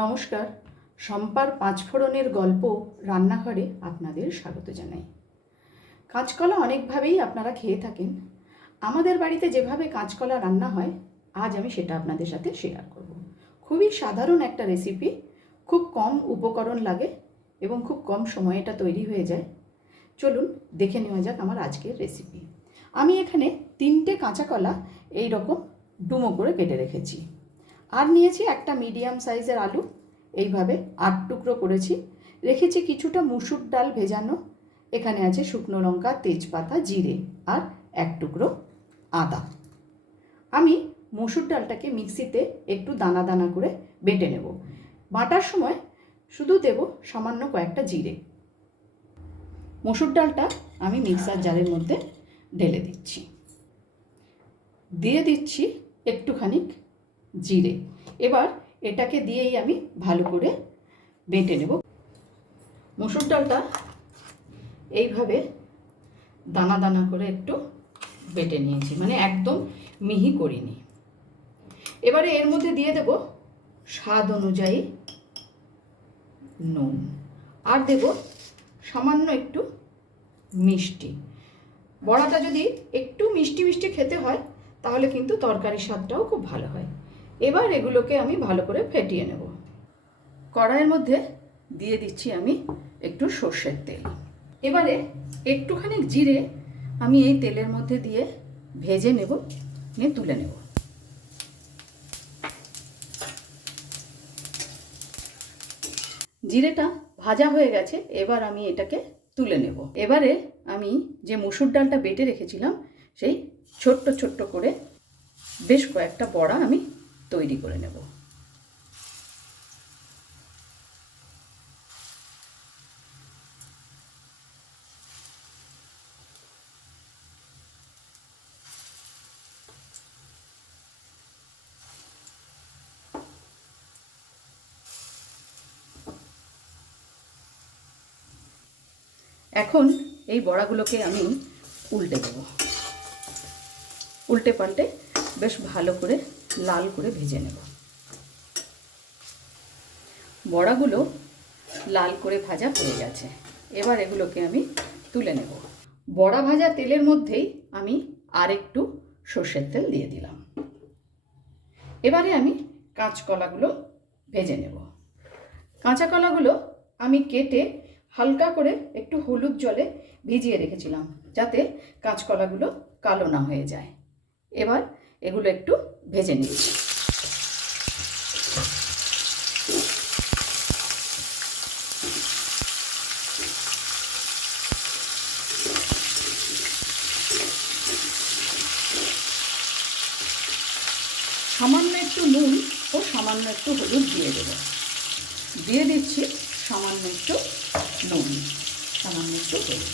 নমস্কার, সম্পার পাঁচফোড়নের গল্প রান্নাঘরে আপনাদের স্বাগত জানাই। কাঁচকলা অনেকভাবেই আপনারা খেয়ে থাকেন। আমাদের বাড়িতে যেভাবে কাঁচকলা রান্না হয়, আজ আমি সেটা আপনাদের সাথে শেয়ার করব। খুবই সাধারণ একটা রেসিপি খুব কম উপকরণ লাগে এবং খুব কম সময়ে এটা তৈরি হয়ে যায়। চলুন দেখে নেওয়া যাক আমার আজকের রেসিপি আমি এখানে তিনটে কাঁচা কলা এই রকম ডুমো করে কেটে রেখেছি। আর নিয়েছি একটা মিডিয়াম সাইজের আলু, এইভাবে আট টুকরো করেছি। রেখেছি কিছুটা মুসুর ডাল ভেজানো, এখানে আছে শুকনো লঙ্কা, তেজপাতা, জিরে আর এক টুকরো আদা। আমি মসুর ডালটাকে মিক্সিতে একটু দানা দানা করে বেটে নেব। বাটার সময় শুধু দেব সামান্য কয়েকটা জিরে। মসুর ডালটা আমি মিক্সার জারের মধ্যে ঢেলে দিচ্ছি। দিয়ে দিচ্ছি একটুখানি জিরে। এবার এটাকে দিয়েই আমি ভালো করে বেটে নেব। মসুর ডালটা এইভাবে দানা দানা করে একটু বেটে নিয়েছি মানে একদম মিহি করিনি। এবারে এর মধ্যে দিয়ে দেব স্বাদ অনুযায়ী নুন। আর দেব সামান্য একটু মিষ্টি। বড়াটা যদি একটু মিষ্টি মিষ্টি খেতে হয়, তাহলে কিন্তু তরকারির স্বাদটাও খুব ভালো হয়। এবার এগুলোকে আমি ভালো করে ফেটিয়ে নেব। কড়াইয়ের মধ্যে দিয়ে দিচ্ছি আমি একটু সর্ষের তেল। এবারে একটুখানি জিরে আমি এই তেলের মধ্যে দিয়ে ভেজে নেব, নিয়ে তুলে নেব। জিরেটা ভাজা হয়ে গেছে, এবার আমি এটাকে তুলে নেব। এবারে আমি যে মুসুর ডালটা বেটে রেখেছিলাম, সেই ছোট্ট ছোট্ট করে বেশ কয়েকটা বড়া আমি তৈরি করে নেব। এখন এই বড়াগুলোকে আমি উল্টে দেব। উল্টে পাল্টে বেশ ভালো করে লাল করে ভেজে নেব। বড়াগুলো লাল করে ভাজা হয়ে গেছে। এবার এগুলোকে আমি তুলে নেব। বড়া ভাজা তেলের মধ্যেই আমি আর একটু সর্ষের তেল দিয়ে দিলাম। এবারে আমি কাঁচকলাগুলো ভেজে নেব। কাঁচা কলাগুলো আমি কেটে হালকা করে একটু হলুদ জলে ভিজিয়ে রেখেছিলাম যাতে কাঁচকলাগুলো কালো না হয়ে যায়। এবার এগুলো একটু ভেজে নিচ্ছি সামান্য একটু নুন ও সামান্য একটু হলুদ দিয়ে দেব। দিয়ে দিচ্ছি সামান্য একটু নুন, সামান্য একটু হলুদ।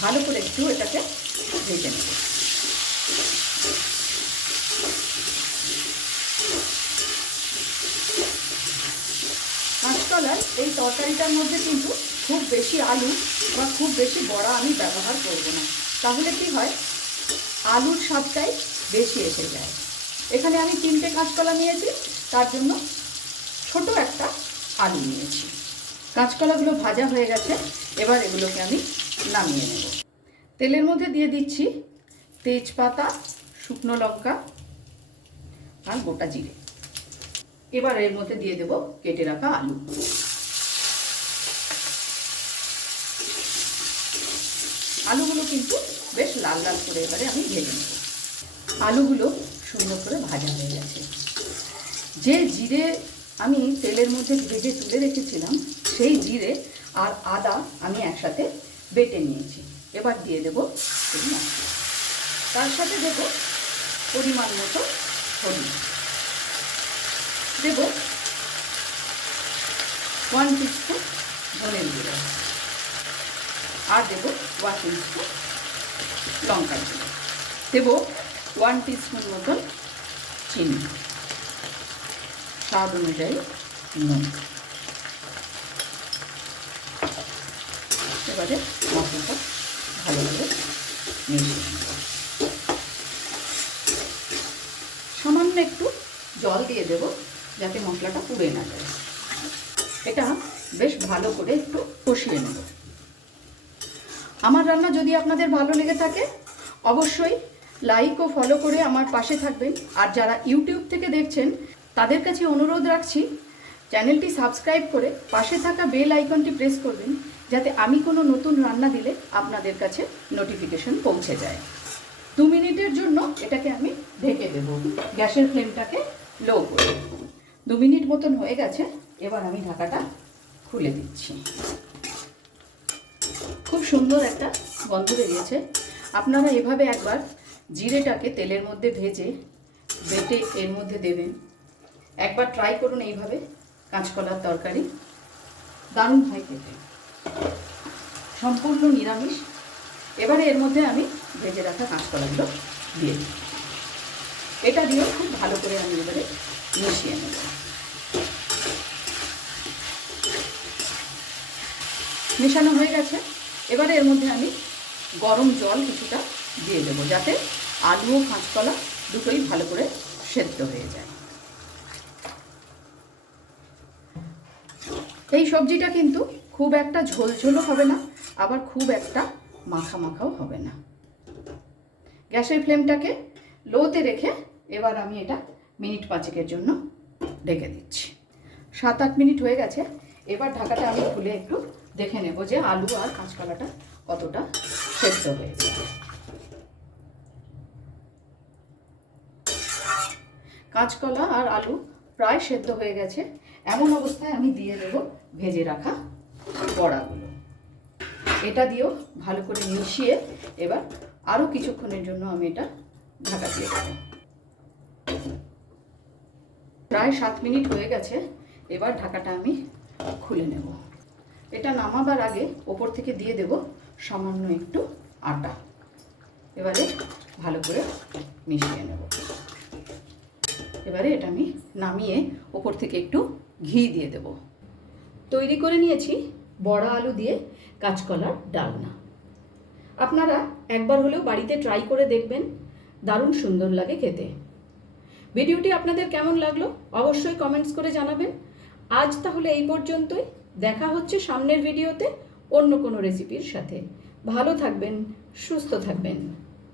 ভালো করে একটু এটাকে ভেজে নেব কাঁচকলার এই তরকারিটার মধ্যে কিন্তু খুব বেশি আলু বা খুব বেশি বড়া আমি ব্যবহার করব না। তাহলে কি হয়? আলুর স্বাদটাই বেশি এসে যায়। এখানে আমি তিনটে কাঁচকলা নিয়েছি, তার জন্য ছোট একটা আলু নিয়েছি। কাঁচকলাগুলো ভাজা হয়ে গেছে, এবার এগুলোকে আমি নামিয়ে নেব। তেলের মধ্যে দিয়ে দিচ্ছি তেজপাতা, শুকনো লঙ্কা আর গোটা জিরে। এবার এর মধ্যে দিয়ে দেব কেটে রাখা আলু। আলুগুলো কিন্তু বেশ লাল লাল করে এবারে আমি ভেজে নেব। আলুগুলো সুন্দর করে ভাজা হয়ে গেছে। যে জিরে আমি তেলের মধ্যে ভেজে তুলে রেখেছিলাম, সেই জিরে আর আদা আমি একসাথে বেটে নিয়েছি। এবার দিয়ে দেব তার সাথে দেব পরিমাণ মতো হলুদ। দেব ওয়ান টিস্পুন ধনের গুঁড়ো আর দেব ওয়ান টিস্পুন লঙ্কা গুঁড়ো। দেব ওয়ান টিস্পুন মতন চিনি। স্বাদ অনুযায়ী নুন। এবারে মশলাটা ভালোভাবে নেব। সামান্য একটু জল দিয়ে দেব যাতে মশলাটা পুড়ে না যায়। এটা বেশ ভালো করে একটু কষিয়ে নেব। আমার রান্না যদি আপনাদের ভালো লেগে থাকে, অবশ্যই লাইক ও ফলো করে আমার পাশে থাকবেন। আর যারা ইউটিউব থেকে দেখছেন, তাদের কাছে অনুরোধ রাখছি চ্যানেলটি সাবস্ক্রাইব করে পাশে থাকা বেল আইকনটি প্রেস করবেন, যাতে আমি কোনো নতুন রান্না দিলে আপনাদের কাছে নোটিফিকেশন পৌঁছে যায়। দু মিনিটের জন্য এটাকে আমি ঢেকে দেব, গ্যাসের ফ্লেমটাকে লো করে। দু মিনিট মতন হয়ে গেছে, এবার আমি ঢাকাটা খুলে দিচ্ছি। খুব সুন্দর একটা গন্ধ বেরিয়েছে। আপনারা এভাবে একবার জিরেটাকে তেলের মধ্যে ভেজে বেটে এর মধ্যে দেবেন। একবার ট্রাই করুন এইভাবে কাঁচকলার তরকারি। দারুণ হয় খেতে। সম্পূর্ণ নিরামিষ। এবারে এর মধ্যে আমি ভেজে রাখা কাঁচকলাগুলো দিয়ে দিই। এটা দিয়েও খুব ভালো করে আমি এবারে মিশিয়ে নেব। মেশানো হয়ে গেছে। এবারে এর মধ্যে আমি গরম জল কিছুটা দিয়ে দেবো যাতে আলু ও কাঁচকলা দুটোই ভালো করে সেদ্ধ হয়ে যায়। এই সবজিটা কিন্তু খুব একটা ঝোলঝোলও হবে না, আবার খুব একটা মাখা মাখাও হবে না। গ্যাসের ফ্লেমটাকে লোতে রেখে এবার আমি এটা মিনিট পাঁচেকের জন্য ঢেকে দিচ্ছি। সাত আট মিনিট হয়ে গেছে, এবার ঢাকাটা আমি খুলে একটু দেখে নেব যে আলু আর কাঁচকলাটা কতটা সেদ্ধ হয়েছে কাঁচকলা আর আলু প্রায় সেদ্ধ হয়ে গেছে। এমন অবস্থায় আমি দিয়ে দেবো ভেজে রাখা বড়াগুলো। এটা দিয়েও ভালো করে মিশিয়ে এবার আরও কিছুক্ষণের জন্য আমি এটা ঢাকা দিয়ে দেবো। প্রায় সাত মিনিট হয়ে গেছে। এবার ঢাকাটা আমি খুলে নেব। এটা নামাবার আগে ওপর থেকে দিয়ে দেব সামান্য একটু আটা। এবারে ভালো করে মিশিয়ে নেব। এবারে এটা আমি নামিয়ে ওপর থেকে একটু ঘি দিয়ে দেব। তৈরি করে নিয়েছি বড়া আলু দিয়ে কাঁচকলার ডালনা। আপনারা একবার হলেও বাড়িতে ট্রাই করে দেখবেন, দারুণ সুন্দর লাগে খেতে। ভিডিওটি আপনাদের কেমন লাগল অবশ্যই কমেন্টস করে জানাবেন। আজ তাহলে এই পর্যন্তই। দেখা হচ্ছে সামনের ভিডিওতে অন্য কোনো রেসিপির সাথে। ভালো থাকবেন সুস্থ থাকবেন।